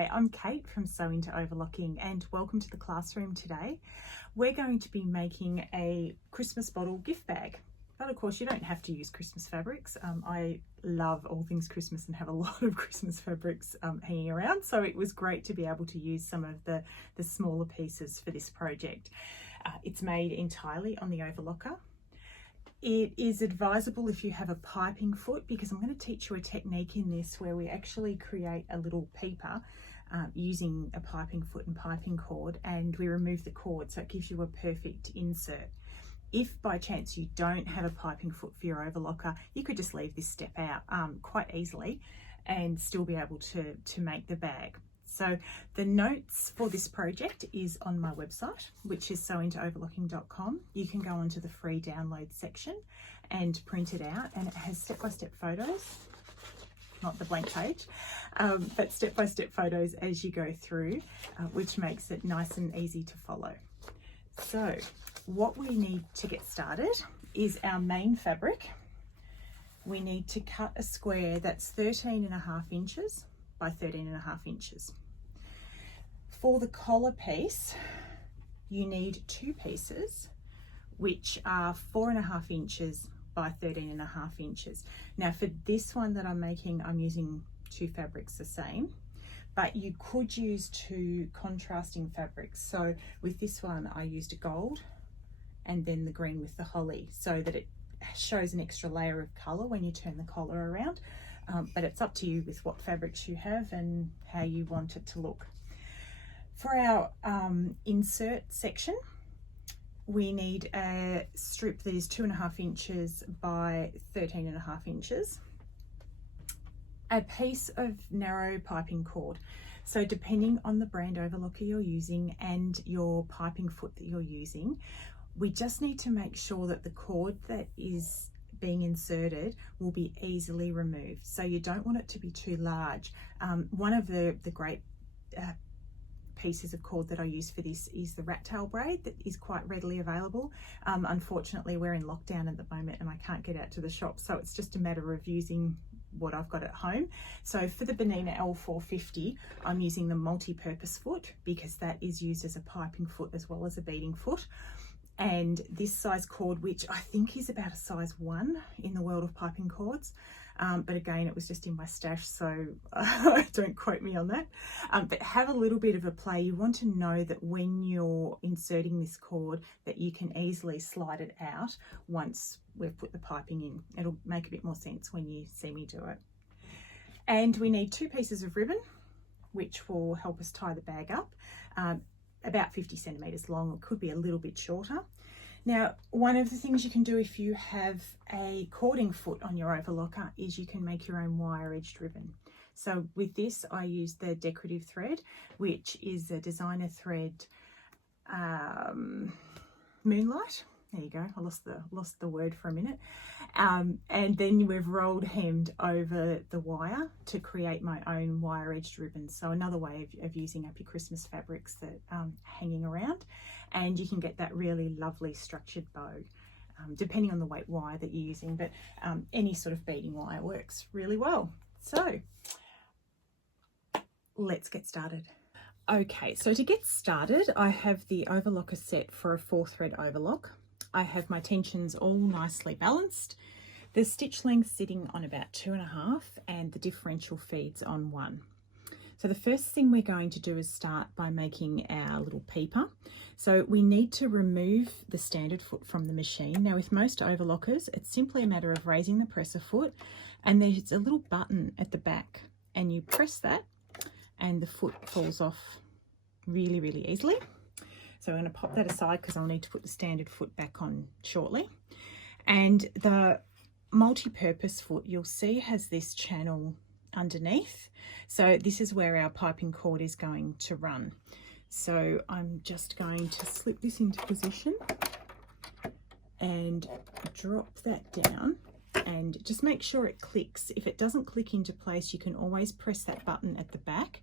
Hi, I'm Kate from Sew Into Overlocking and welcome to the classroom today. We're going to be making a Christmas bottle gift bag. But of course you don't have to use Christmas fabrics. I love all things Christmas and have a lot of Christmas fabrics hanging around. So it was great to be able to use some of the smaller pieces for this project. It's made entirely on the Overlocker. It is advisable if you have a piping foot, because I'm going to teach you a technique in this where we actually create a little peeper using a piping foot and piping cord, and we remove the cord so it gives you a perfect insert. If by chance you don't have a piping foot for your overlocker, you could just leave this step out quite easily and still be able to make the bag. So the notes for this project is on my website, which is sewintoverlocking.com. You can go onto the free download section and print it out, and it has step-by-step photos, not the blank page, but step-by-step photos as you go through, which makes it nice and easy to follow. So what we need to get started is our main fabric. We need to cut a square that's 13.5 inches by 13.5 inches. For the collar piece, you need two pieces, which are 4.5 inches by 13.5 inches. Now for this one that I'm making, I'm using two fabrics the same, but you could use two contrasting fabrics. So with this one, I used a gold and then the green with the holly, so that it shows an extra layer of color when you turn the collar around. But it's up to you with what fabrics you have and how you want it to look. For our insert section, we need a strip that is 2.5 inches by 13.5 inches, a piece of narrow piping cord. So depending on the brand overlocker you're using and your piping foot that you're using, we just need to make sure that the cord that is being inserted will be easily removed. So you don't want it to be too large. One of the great pieces of cord that I use for this is the rat tail braid that is quite readily available. Unfortunately, we're in lockdown at the moment and I can't get out to the shop, so it's just a matter of using what I've got at home. So for the Benina L450, I'm using the multi-purpose foot because that is used as a piping foot as well as a beading foot. And this size cord, which I think is about a size 1 in the world of piping cords, but again, it was just in my stash, so don't quote me on that. But have a little bit of a play. You want to know that when you're inserting this cord that you can easily slide it out once we've put the piping in. It'll make a bit more sense when you see me do it. And we need two pieces of ribbon, which will help us tie the bag up. About 50 centimeters long, it could be a little bit shorter. Now, one of the things you can do if you have a cording foot on your overlocker is you can make your own wire edged ribbon. So with this, I use the decorative thread, which is a designer thread Moonlight. There you go, I lost the word for a minute. And then we've rolled hemmed over the wire to create my own wire edged ribbon. So another way of using up your Christmas fabrics that hanging around, and you can get that really lovely structured bow, depending on the weight wire that you're using, but any sort of beading wire works really well. So let's get started. Okay, so to get started, I have the overlocker set for a 4-thread overlock. I have my tensions all nicely balanced. The stitch length sitting on about 2.5 and the differential feeds on 1. So the first thing we're going to do is start by making our little peeper. So we need to remove the standard foot from the machine. Now with most overlockers, it's simply a matter of raising the presser foot, and there's a little button at the back, and you press that and the foot falls off really, really easily. So I'm going to pop that aside because I'll need to put the standard foot back on shortly. And the multi-purpose foot, you'll see, has this channel underneath. So this is where our piping cord is going to run. So I'm just going to slip this into position and drop that down, and just make sure it clicks. If it doesn't click into place, you can always press that button at the back,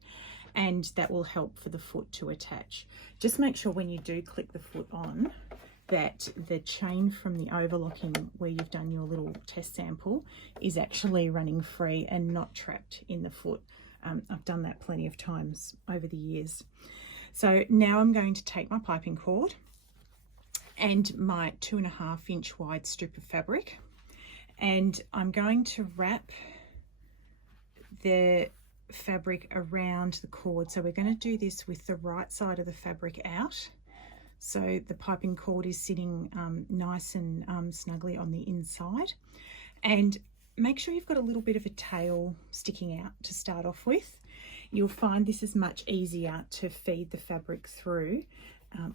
and that will help for the foot to attach. Just make sure when you do click the foot on that the chain from the overlocking where you've done your little test sample is actually running free and not trapped in the foot. I've done that plenty of times over the years. So now I'm going to take my piping cord and my 2.5 inch wide strip of fabric, and I'm going to wrap the fabric around the cord. So we're going to do this with the right side of the fabric out, so the piping cord is sitting nice and snugly on the inside. And make sure you've got a little bit of a tail sticking out to start off with. You'll find this is much easier to feed the fabric through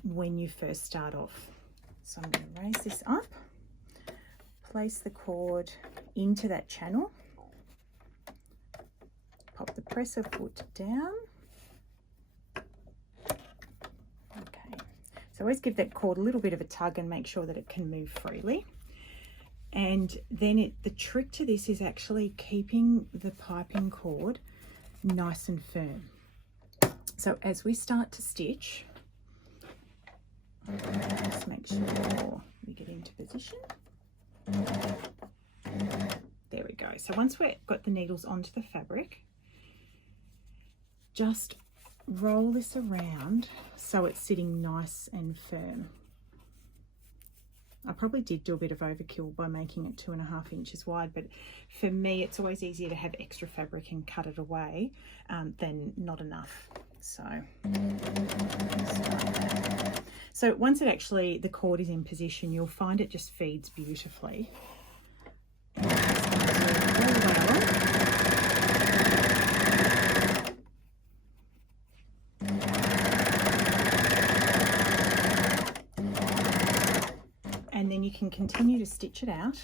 when you first start off. So I'm going to raise this up, place the cord into that channel, pop the presser foot down. Okay, so always give that cord a little bit of a tug and make sure that it can move freely. And then the trick to this is actually keeping the piping cord nice and firm. So as we start to stitch, just make sure we get into position. There we go. So once we've got the needles onto the fabric, just roll this around so it's sitting nice and firm. I probably did do a bit of overkill by making it 2.5 inches wide, but for me it's always easier to have extra fabric and cut it away than not enough. So once the cord is in position, you'll find it just feeds beautifully. And then you can continue to stitch it out,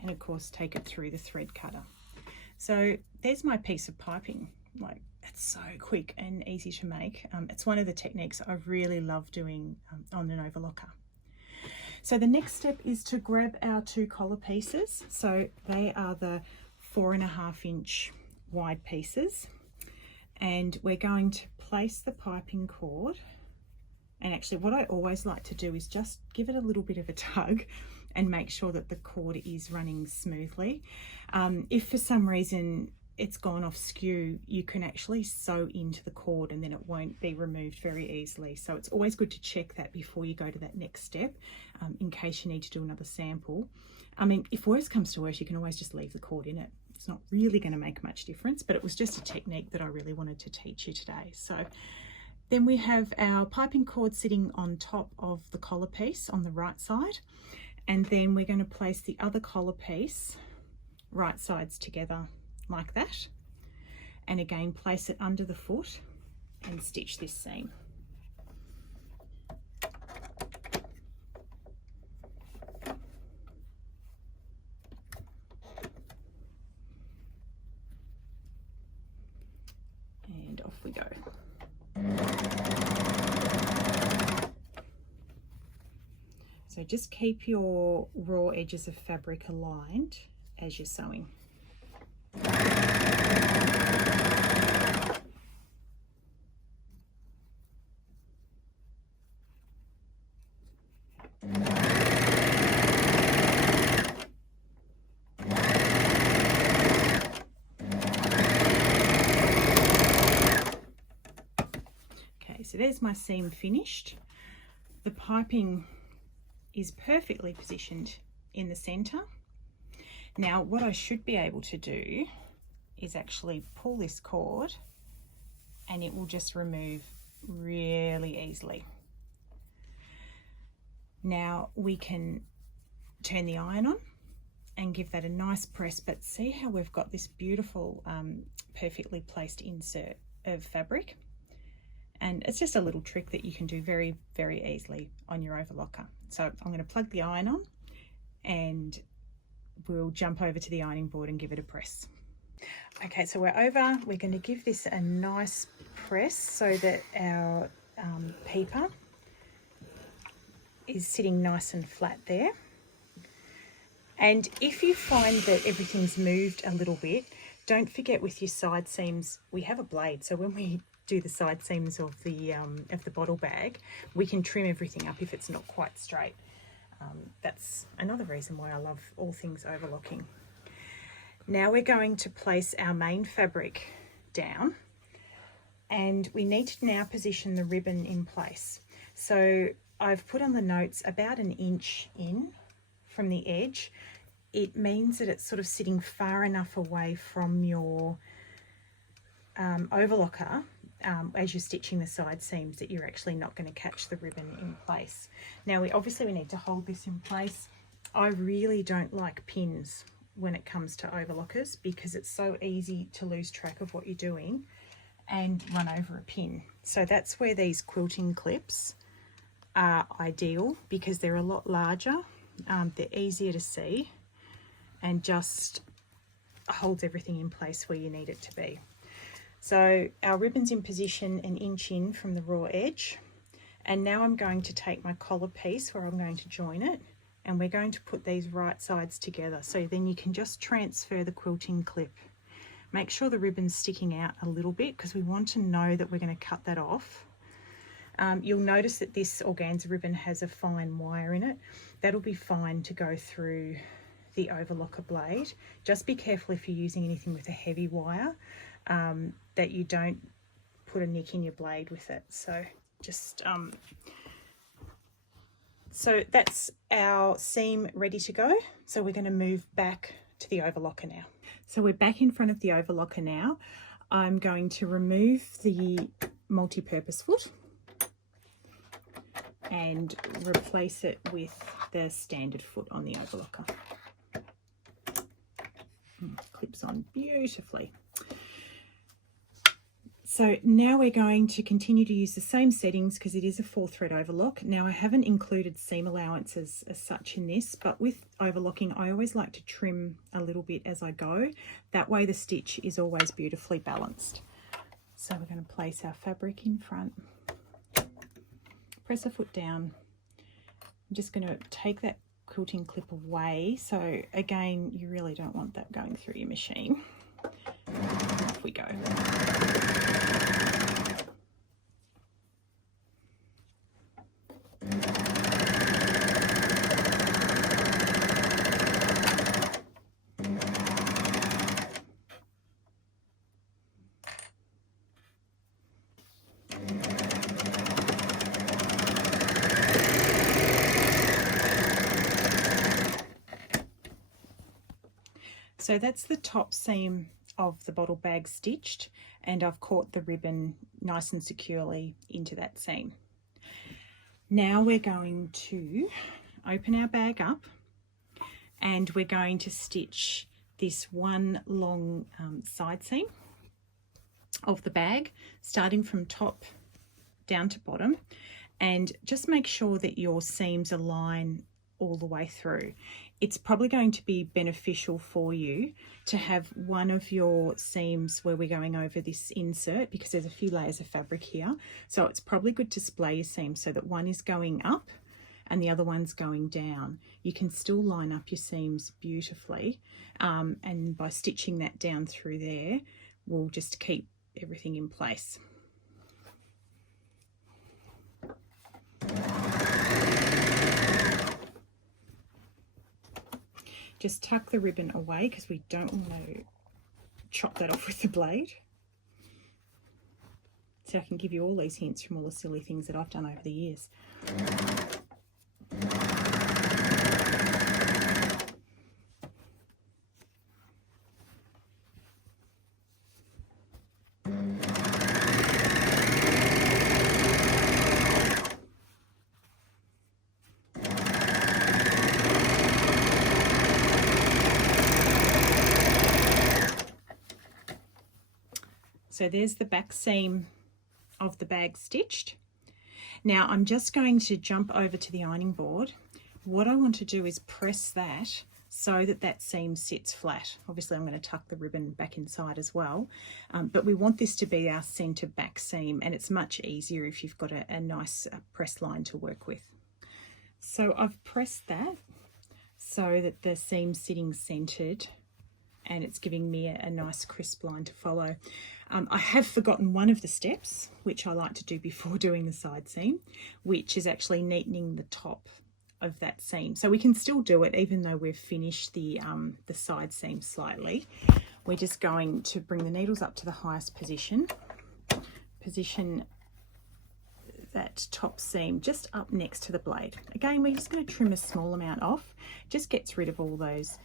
and of course take it through the thread cutter. So there's my piece of piping. Like, it's so quick and easy to make. It's one of the techniques I really love doing on an overlocker. So the next step is to grab our 2 collar pieces. So they are the 4.5 inch wide pieces, and we're going to place the piping cord. And actually what I always like to do is just give it a little bit of a tug and make sure that the cord is running smoothly. If for some reason it's gone off skew, you can actually sew into the cord and then it won't be removed very easily. So it's always good to check that before you go to that next step, in case you need to do another sample. I mean, if worse comes to worse, you can always just leave the cord in it. It's not really going to make much difference, but it was just a technique that I really wanted to teach you today. So then we have our piping cord sitting on top of the collar piece on the right side, and then we're going to place the other collar piece right sides together like that, and again place it under the foot and stitch this seam. And off we go. So just keep your raw edges of fabric aligned as you're sewing. Okay, so there's my seam finished. The piping is perfectly positioned in the center. Now what I should be able to do is actually pull this cord and it will just remove really easily. Now we can turn the iron on and give that a nice press, but see how we've got this beautiful perfectly placed insert of fabric. And it's just a little trick that you can do very, very easily on your overlocker. So I'm going to plug the iron on and we'll jump over to the ironing board and give it a press. Okay, so we're over. We're going to give this a nice press so that our peeper is sitting nice and flat there. And if you find that everything's moved a little bit, don't forget with your side seams, we have a blade. So when we do the side seams of the bottle bag, we can trim everything up if it's not quite straight. That's another reason why I love all things overlocking. Now we're going to place our main fabric down, and we need to now position the ribbon in place. So I've put on the notes about 1 inch in from the edge. It means that it's sort of sitting far enough away from your overlocker as you're stitching the side seams that you're actually not going to catch the ribbon in place. Now obviously we need to hold this in place. I really don't like pins when it comes to overlockers because it's so easy to lose track of what you're doing and run over a pin. So that's where these quilting clips are ideal, because they're a lot larger, they're easier to see, and just holds everything in place where you need it to be. So our ribbon's in position 1 inch in from the raw edge, and now I'm going to take my collar piece where I'm going to join it, and we're going to put these right sides together, so then you can just transfer the quilting clip. Make sure the ribbon's sticking out a little bit because we want to know that we're going to cut that off. You'll notice that this organza ribbon has a fine wire in it. That'll be fine to go through the overlocker blade. Just be careful if you're using anything with a heavy wire, that you don't put a nick in your blade with it. So just so that's our seam ready to go. So we're going to move back to the overlocker now. So we're back in front of the overlocker now. I'm going to remove the multi-purpose foot and replace it with the standard foot on the overlocker. Clips on beautifully. So now we're going to continue to use the same settings because it is a 4-thread overlock. Now I haven't included seam allowances as such in this, but with overlocking I always like to trim a little bit as I go. That way the stitch is always beautifully balanced. So we're going to place our fabric in front, press a foot down. I'm just going to take that quilting clip away. So again, you really don't want that going through your machine. Off we go. So that's the top seam of the bottle bag stitched, and I've caught the ribbon nice and securely into that seam. Now we're going to open our bag up and we're going to stitch this one long side seam of the bag, starting from top down to bottom, and just make sure that your seams align all the way through. It's probably going to be beneficial for you to have one of your seams where we're going over this insert, because there's a few layers of fabric here. So it's probably good to splay your seams so that one is going up and the other one's going down. You can still line up your seams beautifully, and by stitching that down through there, we'll just keep everything in place. Just tuck the ribbon away because we don't want to chop that off with the blade. So I can give you all these hints from all the silly things that I've done over the years. So there's the back seam of the bag stitched. Now I'm just going to jump over to the ironing board. What I want to do is press that so that that seam sits flat. Obviously I'm going to tuck the ribbon back inside as well, but we want this to be our centre back seam, and it's much easier if you've got a nice press line to work with. So I've pressed that so that the seam's sitting centred and it's giving me a nice crisp line to follow. I have forgotten one of the steps, which I like to do before doing the side seam, which is actually neatening the top of that seam. So we can still do it even though we've finished the side seam slightly. We're just going to bring the needles up to the highest position that top seam just up next to the blade. Again, we're just going to trim a small amount off. Just gets rid of all those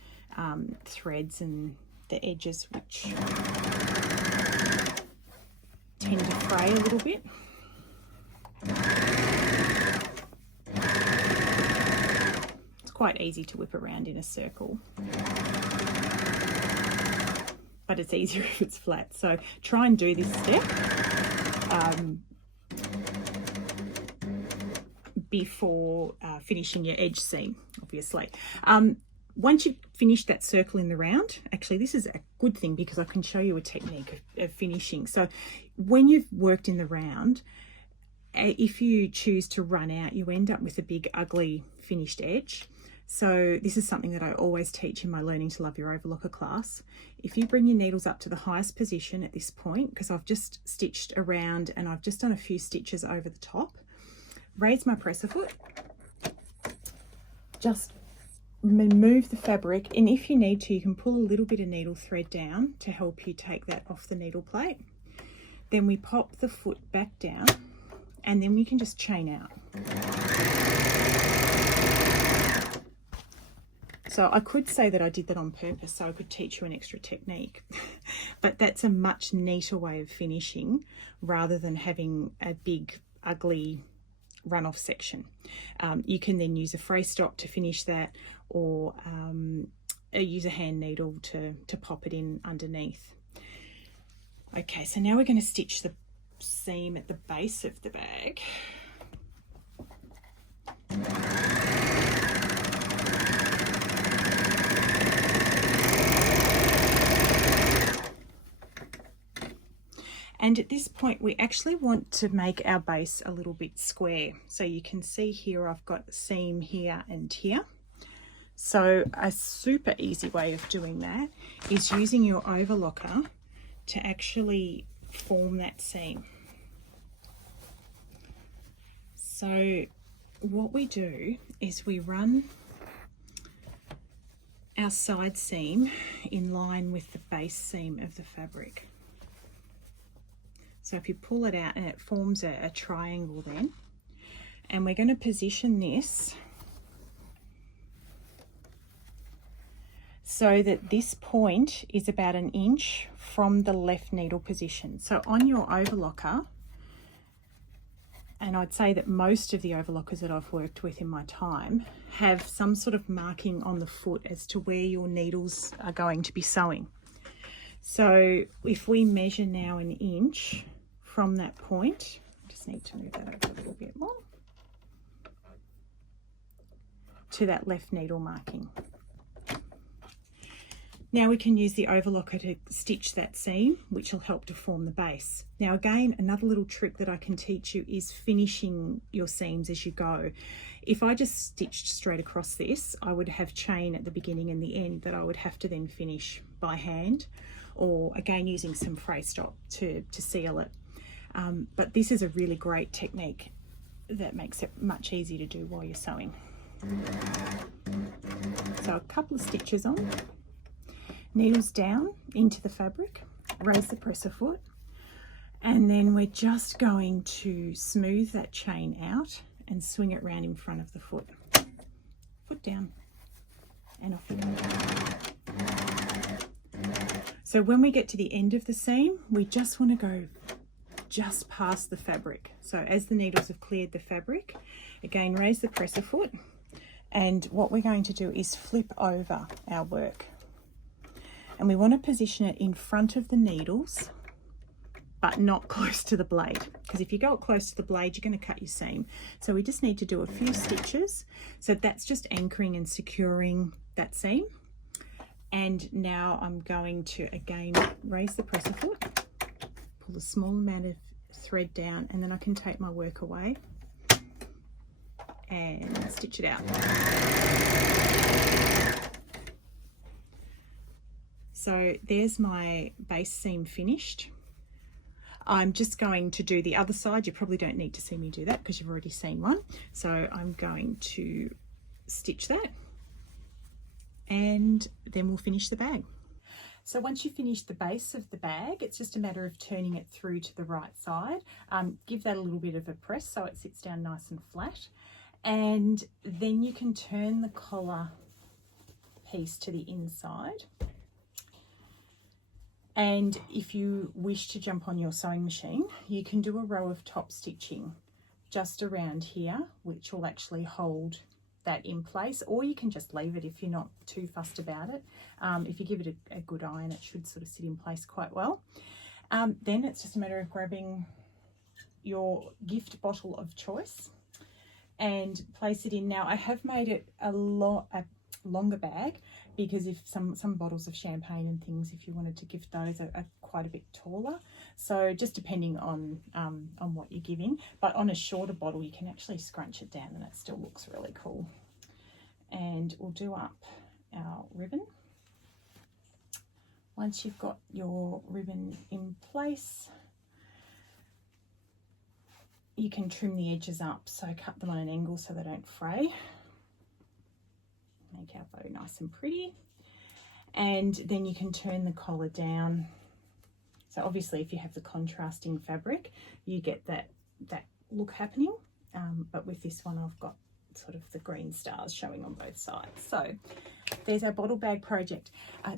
threads and the edges which tend to fray a little bit. It's quite easy to whip around in a circle, but it's easier if it's flat. So try and do this step before finishing your edge seam, obviously. Once you've finished that circle in the round, actually this is a good thing because I can show you a technique of finishing. So when you've worked in the round, if you choose to run out, you end up with a big ugly finished edge. So this is something that I always teach in my Learning to Love Your Overlocker class. If you bring your needles up to the highest position at this point, because I've just stitched around and I've just done a few stitches over the top, raise my presser foot, just move the fabric, and if you need to, you can pull a little bit of needle thread down to help you take that off the needle plate. Then we pop the foot back down, and then we can just chain out. So I could say that I did that on purpose so I could teach you an extra technique, but that's a much neater way of finishing rather than having a big ugly runoff section. You can then use a fray stop to finish that, or use a hand needle to pop it in underneath. Okay, so now we're going to stitch the seam at the base of the bag. And at this point, we actually want to make our base a little bit square. So you can see here, I've got a seam here and here. So a super easy way of doing that is using your overlocker to actually form that seam. So what we do is we run our side seam in line with the base seam of the fabric. So if you pull it out and it forms a triangle then, and we're going to position this so that this point is about 1 inch from the left needle position. So on your overlocker, and I'd say that most of the overlockers that I've worked with in my time have some sort of marking on the foot as to where your needles are going to be sewing. So if we measure now 1 inch from that point, just need to move that over a little bit more, to that left needle marking. Now we can use the overlocker to stitch that seam, which will help to form the base. Now again, another little trick that I can teach you is finishing your seams as you go. If I just stitched straight across this, I would have chain at the beginning and the end that I would have to then finish by hand, or again using some fray stop to seal it. But this is a really great technique that makes it much easier to do while you're sewing. So a couple of stitches on, needles down into the fabric, raise the presser foot, and then we're just going to smooth that chain out and swing it round in front of the foot. Foot down, and off you go. So when we get to the end of the seam, we just want to go just past the fabric. So as the needles have cleared the fabric, again raise the presser foot, and what we're going to do is flip over our work, and we want to position it in front of the needles but not close to the blade, because if you go close to the blade you're going to cut your seam. So we just need to do a few stitches. So that's just anchoring and securing that seam. And now I'm going to again raise the presser foot, pull a small amount of thread down, and then I can take my work away and stitch it out. So there's my base seam finished. I'm just going to do the other side. You probably don't need to see me do that because you've already seen one. So I'm going to stitch that, and then we'll finish the bag. So once you finish the base of the bag, it's just a matter of turning it through to the right side. Give that a little bit of a press so it sits down nice and flat. And then you can turn the collar piece to the inside. And if you wish to jump on your sewing machine, you can do a row of top stitching just around here, which will actually hold that in place, or you can just leave it if you're not too fussed about it. If you give it a good iron, it should sort of sit in place quite well. Then it's just a matter of grabbing your gift bottle of choice and place it in. Now I have made it a longer bag, because if some bottles of champagne and things, if you wanted to gift those, are quite a bit taller. So just depending on what you're giving, but on a shorter bottle you can actually scrunch it down and it still looks really cool. And we'll do up our ribbon. Once you've got your ribbon in place, you can trim the edges up, so cut them on an angle so they don't fray. Make our bow nice and pretty, and then you can turn the collar down. So obviously if you have the contrasting fabric, you get that look happening, but with this one I've got sort of the green stars showing on both sides. So there's our bottle bag project.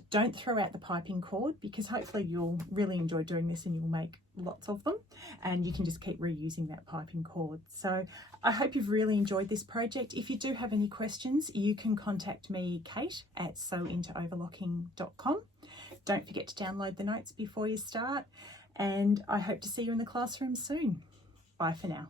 Don't throw out the piping cord, because hopefully you'll really enjoy doing this and you'll make lots of them, and you can just keep reusing that piping cord. So I hope you've really enjoyed this project. If you do have any questions, you can contact me, Kate, at sewintoOverlocking.com. Don't forget to download the notes before you start, and I hope to see you in the classroom soon. Bye for now.